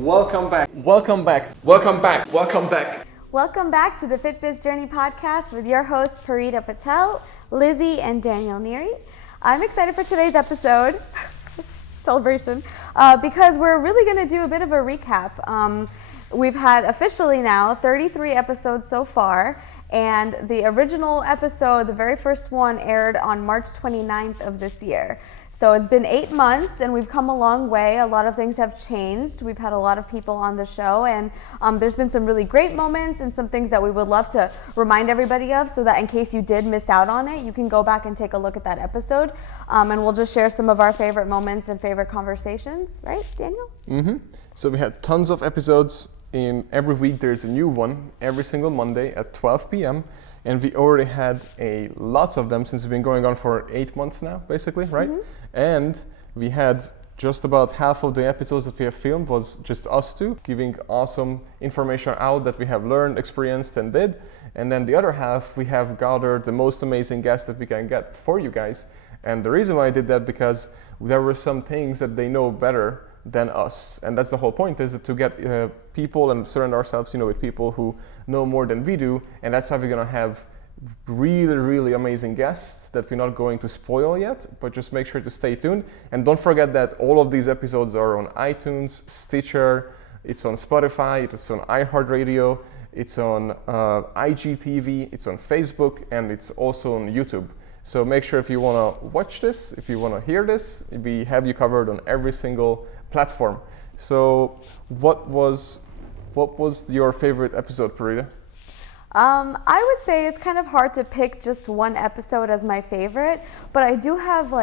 Welcome back. Welcome back. Welcome back. Welcome back. Welcome back to the FitBiz Journey podcast with your hosts Parita Patel, Lizzie, and Daniel Neary. I'm excited for today's episode, celebration, because we're really going to do a bit of a recap. We've had officially now 33 episodes so far, and the original episode, the very first one, aired on March 29th of this year. So it's been 8 months and we've come a long way. A lot of things have changed. We've had a lot of people on the show, and there's been some really great moments and some things that we would love to remind everybody of, so that in case you did miss out on it, you can go back and take a look at that episode. And we'll just share some of our favorite moments and favorite conversations. Right, Daniel? Mm-hmm. So we had tons of episodes. In every week there's a new one, every single Monday at 12 p.m. And we already had lots of them since we've been going on for 8 months now, basically, right? Mm-hmm. And we had just about half of the episodes that we have filmed was just us two, giving awesome information out that we have learned, experienced, and did. And then the other half, we have gathered the most amazing guests that we can get for you guys. And the reason why I did that, because there were some things that they know better than us, and that's the whole point, is to get people and surround ourselves, with people who know more than we do, and that's how we're gonna have really, really amazing guests that we're not going to spoil yet, but just make sure to stay tuned. And don't forget that all of these episodes are on iTunes, Stitcher, it's on Spotify, it's on iHeartRadio, it's on IGTV, it's on Facebook, and it's also on YouTube. So make sure if you want to watch this, if you want to hear this, we have you covered on every single platform. So what was your favorite episode, Parita? I would say it's kind of hard to pick just one episode as my favorite, but I do have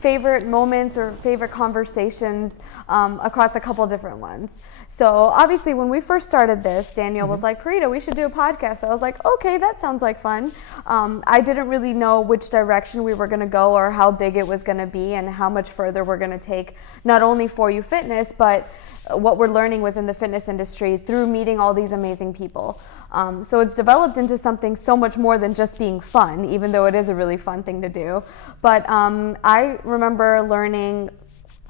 favorite moments or favorite conversations across a couple different ones. So obviously when we first started this, Daniel was like, Parita, we should do a podcast. So I was like, okay, that sounds like fun. I didn't really know which direction we were going to go or how big it was going to be and how much further we're going to take not only For You Fitness, but what we're learning within the fitness industry through meeting all these amazing people. So it's developed into something so much more than just being fun, even though it is a really fun thing to do. But I remember learning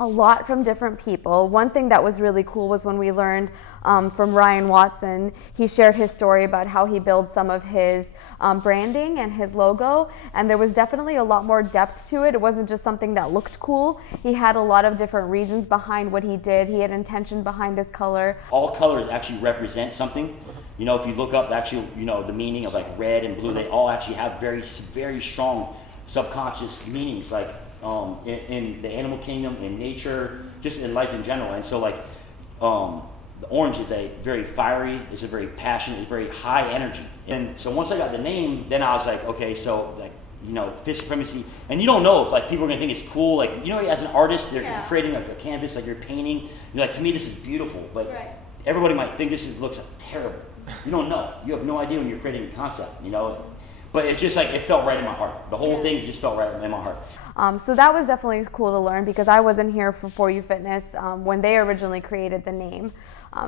a lot from different people. One thing that was really cool was when we learned from Ryan Watson. He shared his story about how he built some of his branding and his logo, and there was definitely a lot more depth to it. It wasn't just something that looked cool. He had a lot of different reasons behind what he did. He had intention behind his color. All colors actually represent something. If you look up actually, the meaning of red and blue, they all actually have very, very strong subconscious meanings, in the animal kingdom, in nature, just in life in general. And so the orange is a very fiery, it's a very passionate, it's very high energy. And so once I got the name, then I was like, okay, so fit supremacy. And you don't know if people are gonna think it's cool. As an artist, they're creating a canvas, you're painting. You're to me, this is beautiful, but everybody might think looks terrible. You don't know. You have no idea when you're creating a concept, But it's just it felt right in my heart. The whole thing just felt right in my heart. So that was definitely cool to learn, because I wasn't here for You Fitness when they originally created the name.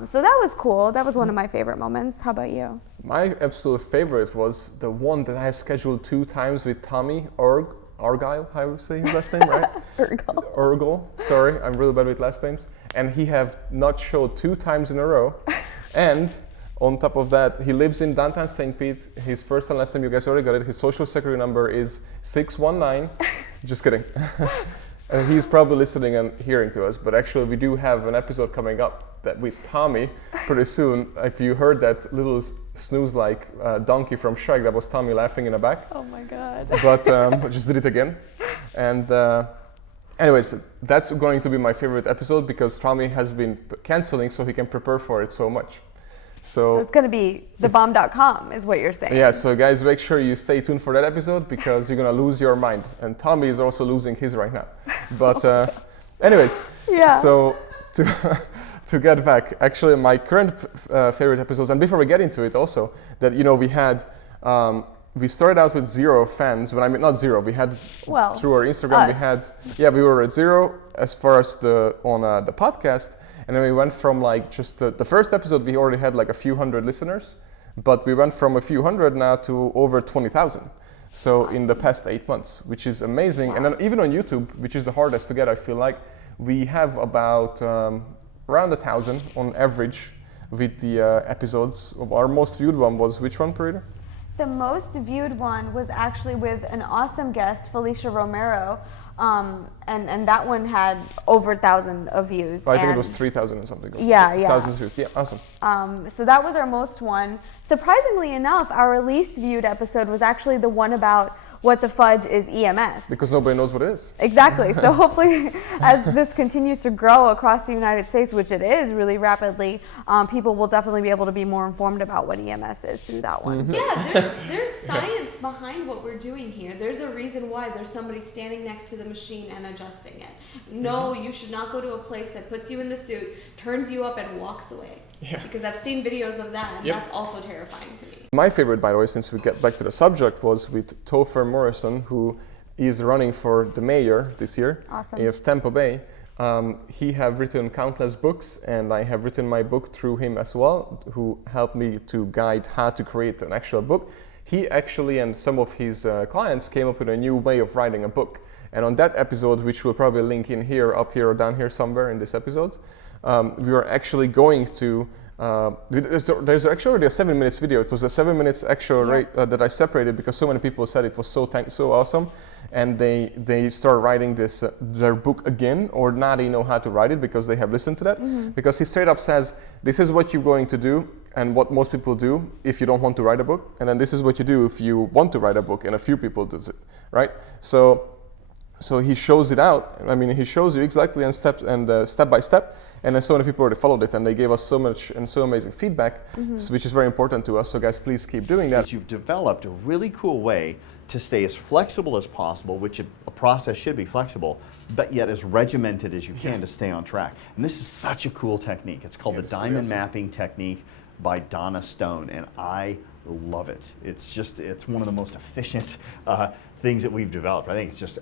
So that was cool. That was one of my favorite moments. How about you? My absolute favorite was the one that I have scheduled 2 times with Tommy Argyle, how you say his last name, right? Urgel. Sorry, I'm really bad with last names. And he have not showed 2 times in a row. And on top of that, he lives in downtown St. Pete. His first and last name, you guys already got it. His social security number is 619. Just kidding. And he's probably listening and hearing to us, but actually we do have an episode coming up with Tommy pretty soon. If you heard that little snooze-like donkey from Shrek, that was Tommy laughing in the back. Oh my God. But I just did it again. And anyways, that's going to be my favorite episode, because Tommy has been canceling so he can prepare for it so much. So it's going to be thebomb.com is what you're saying. Yeah, so guys, make sure you stay tuned for that episode, because you're going to lose your mind. And Tommy is also losing his right now. But anyways, so to get back, actually my current favorite episodes, and before we get into it also, that we had, we started out with 0 fans, but I mean not 0, we had, through our Instagram, we were at 0 as far as the podcast. And then we went from just the first episode, we already had a few hundred listeners, but we went from a few hundred now to over 20,000. So in the past 8 months, which is amazing. And then even on YouTube, which is the hardest to get, I feel like, we have about around 1,000 on average with the episodes. Our most viewed one was which one, Parita? The most viewed one was actually with an awesome guest, Felicia Romero, and that one had over 1,000 of views. I think it was 3,000 or something. Yeah. Thousands of views. Yeah, awesome. So that was our most one. Surprisingly enough, our least viewed episode was actually the one about what the fudge is EMS. Because nobody knows what it is. Exactly. So hopefully, as this continues to grow across the United States, which it is really rapidly, people will definitely be able to be more informed about what EMS is through that one. Mm-hmm. Yeah, there's science behind what we're doing here. There's a reason why there's somebody standing next to the machine and adjusting it. No, you should not go to a place that puts you in the suit, turns you up, and walks away. Yeah. Because I've seen videos of that, and Yep. that's also terrifying to me. My favorite, by the way, since we get back to the subject, was with Topher Morrison, who is running for the mayor this year Awesome. of Tampa Bay. He have written countless books, and I have written my book through him as well, who helped me to guide how to create an actual book. He actually and some of his clients came up with a new way of writing a book. And on that episode, which we'll probably link in here, up here, or down here somewhere in this episode, we are actually going to there's actually already a 7 minutes video. It was a 7 minutes actual rate that I separated because so many people said it was so awesome, and they start writing this their book again, or now they know how to write it because they have listened to that. Because he straight up says, this is what you're going to do and what most people do if you don't want to write a book, and then this is what you do if you want to write a book, and a few people does it, right? So he shows it out. I mean, he shows you exactly and step by step. And then so many people already followed it, and they gave us so much and so amazing feedback, which is very important to us. So guys, please keep doing that. You've developed a really cool way to stay as flexible as possible, which a process should be flexible, but yet as regimented as you can to stay on track. And this is such a cool technique. It's called the diamond mapping technique by Donna Stone, and I love it. It's one of the most efficient things that we've developed. I think it's just,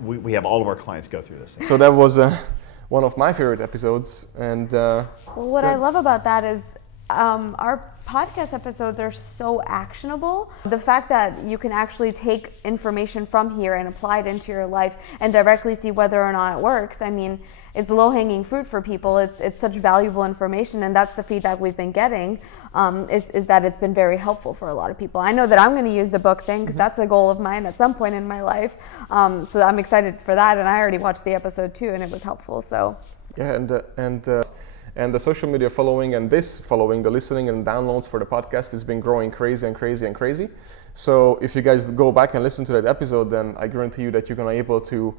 we have all of our clients go through this thing. So that was one of my favorite episodes. And Well, what I love about that is our podcast episodes are so actionable. The fact that you can actually take information from here and apply it into your life and directly see whether or not it works. I mean, it's low-hanging fruit for people. It's such valuable information, and that's the feedback we've been getting, is that it's been very helpful for a lot of people. I know that I'm going to use the book thing because that's a goal of mine at some point in my life. So I'm excited for that, and I already watched the episode too, and it was helpful. So yeah, and the social media following and this following, the listening and downloads for the podcast has been growing crazy and crazy and crazy. So if you guys go back and listen to that episode, then I guarantee you that you're going to be able to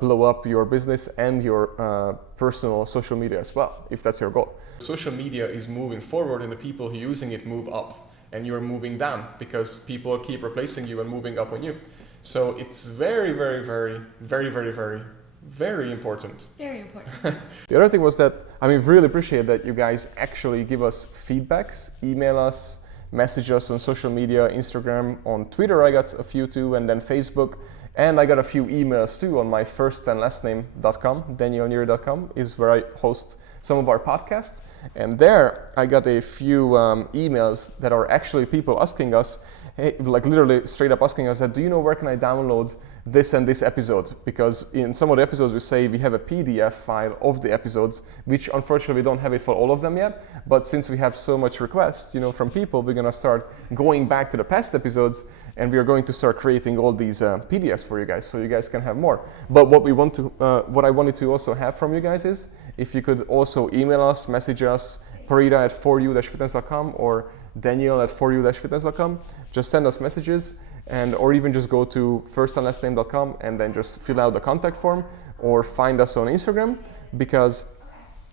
blow up your business and your personal social media as well, if that's your goal. Social media is moving forward, and the people who are using it move up, and you're moving down because people keep replacing you and moving up on you. So it's very, very, very, very, very, very, very important. Very important. The other thing was that I really appreciate that you guys actually give us feedbacks, email us, message us on social media, Instagram, on Twitter I got a few too, and then Facebook. And I got a few emails too on my first and last name.com, danielneary.com is where I host some of our podcasts. And there I got a few emails that are actually people asking us, hey, like literally straight up asking us that, do you know where can I download this and this episode? Because in some of the episodes we say we have a PDF file of the episodes, which unfortunately we don't have it for all of them yet. But since we have so much requests, from people, we're gonna start going back to the past episodes, and we are going to start creating all these PDFs for you guys, so you guys can have more. But what I wanted to also have from you guys is, if you could also email us, message us, Parita at foryou-fitness.com or Daniel at foryou-fitness.com. Just send us messages, or even just go to firstandlastname.com and then just fill out the contact form, or find us on Instagram, because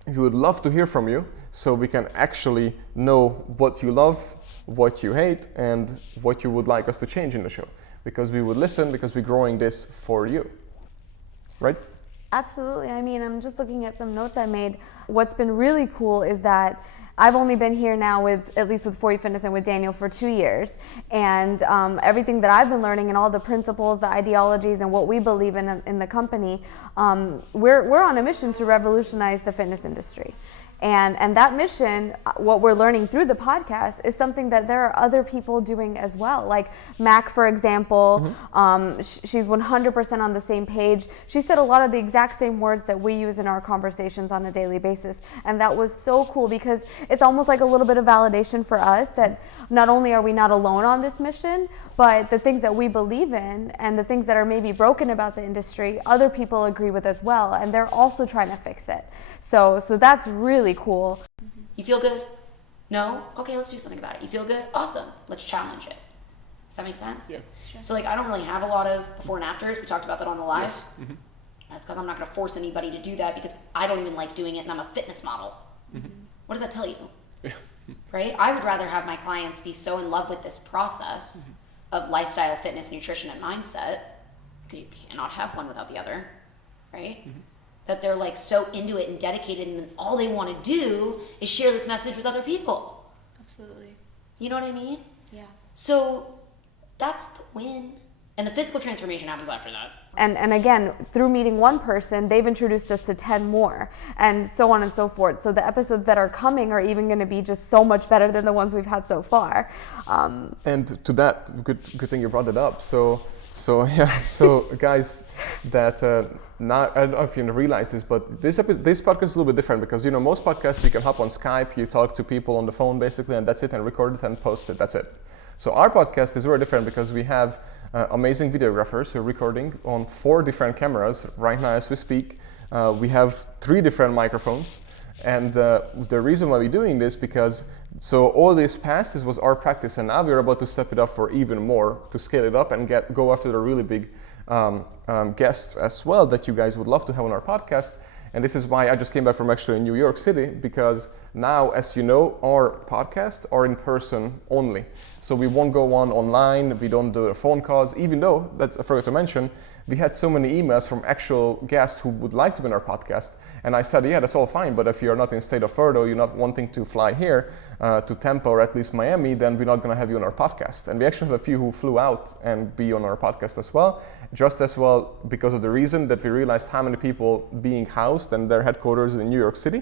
we would love to hear from you so we can actually know what you love, what you hate, and what you would like us to change in the show. Because we would listen, because we're growing this for you, right? absolutely. I mean, I'm just looking at some notes I made. What's been really cool is that I've only been here now at least with For You Fitness and with Daniel for 2 years. And everything that I've been learning and all the principles, the ideologies, and what we believe in the company, we're on a mission to revolutionize the fitness industry. And that mission, what we're learning through the podcast, is something that there are other people doing as well. Like Mac, for example, she's 100% on the same page. She said a lot of the exact same words that we use in our conversations on a daily basis. And that was so cool because it's almost like a little bit of validation for us that not only are we not alone on this mission, but the things that we believe in and the things that are maybe broken about the industry, other people agree with as well. And they're also trying to fix it. So that's really cool. You feel good? No? Okay, let's do something about it. You feel good? Awesome. Let's challenge it. Does that make sense? Yeah. Sure. So like, I don't really have a lot of before and afters. We talked about that on the live. Yes. Mm-hmm. That's because I'm not going to force anybody to do that because I don't even like doing it and I'm a fitness model. Mm-hmm. What does that tell you? Yeah. Right? I would rather have my clients be so in love with this process of lifestyle, fitness, nutrition, and mindset, because you cannot have one without the other, right? That they're like so into it and dedicated, and then all they want to do is share this message with other people. Absolutely. You know what I mean? Yeah. So that's the win. And the physical transformation happens after that. And again, through meeting one person, they've introduced us to 10 more, and so on and so forth. So the episodes that are coming are even going to be just so much better than the ones we've had so far. And to that, good thing you brought it up. So guys, that now I don't know if you realize this, but this podcast is a little bit different because most podcasts you can hop on Skype, you talk to people on the phone basically, and that's it, and record it and post it. That's it. So our podcast is very different because we have amazing videographers who are recording on 4 different cameras right now as we speak. We have 3 different microphones, and the reason why we're doing this because all this past this was our practice, and now we're about to step it up for even more, to scale it up and go after the really big guests as well that you guys would love to have on our podcast. And this is why I just came back from actually New York City, because now, as you know, our podcasts are in person only. So we won't go online, we don't do phone calls, even though, that's I forgot to mention, we had so many emails from actual guests who would like to be on our podcast. And I said, yeah, that's all fine, but if you're not in state of Florida, you're not wanting to fly here to Tampa or at least Miami, then we're not going to have you on our podcast. And we actually have a few who flew out and be on our podcast as well, just as well because of the reason that we realized how many people being housed and their headquarters in New York City.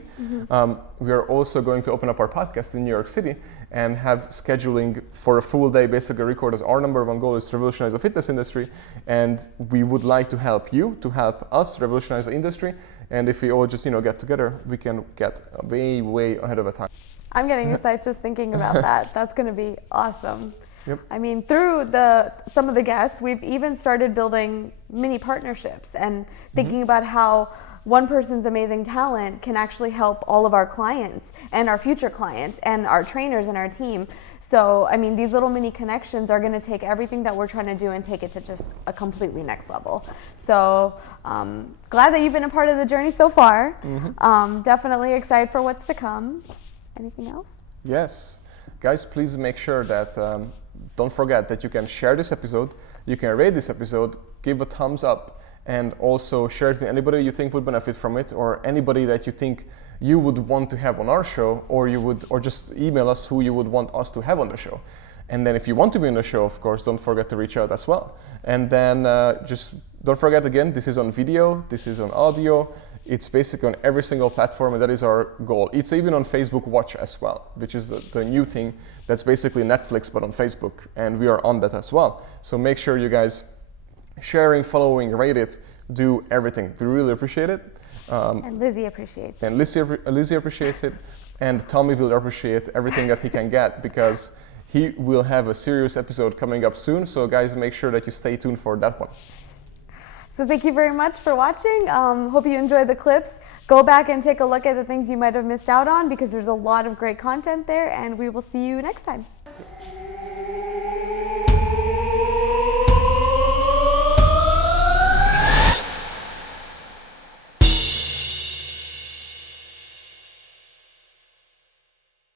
We are also going to open up our podcast in New York City and have scheduling for a full day, basically record, as our number one goal is to revolutionize the fitness industry. And we would like to help you, to help us revolutionize the industry. And if we all just, get together, we can get way, way ahead of a time. I'm getting excited just thinking about that. That's going to be awesome. Yep. I mean, through some of the guests, we've even started building mini partnerships and thinking about how one person's amazing talent can actually help all of our clients and our future clients and our trainers and our team. So, I mean, these little mini connections are going to take everything that we're trying to do and take it to just a completely next level. So, glad that you've been a part of the journey so far. Definitely excited for what's to come. Anything else? Yes. Guys, please make sure that, don't forget that you can share this episode, you can rate this episode, give a thumbs up, and also share it with anybody you think would benefit from it, or anybody that you think you would want to have on our show, or just email us who you would want us to have on the show. And then if you want to be on the show, of course, don't forget to reach out as well. And then just don't forget again, this is on video, this is on audio, it's basically on every single platform, and that is our goal. It's even on Facebook Watch as well, which is the new thing that's basically Netflix but on Facebook, and we are on that as well. So make sure you guys sharing, following, rate it, do everything. We really appreciate it. And Lizzie appreciates it. And Lizzie appreciates it, and Tommy will appreciate everything that he can get, because he will have a serious episode coming up soon. So guys, make sure that you stay tuned for that one. So thank you very much for watching. Hope you enjoyed the clips. Go back and take a look at the things you might have missed out on, because there's a lot of great content there, and we will see you next time.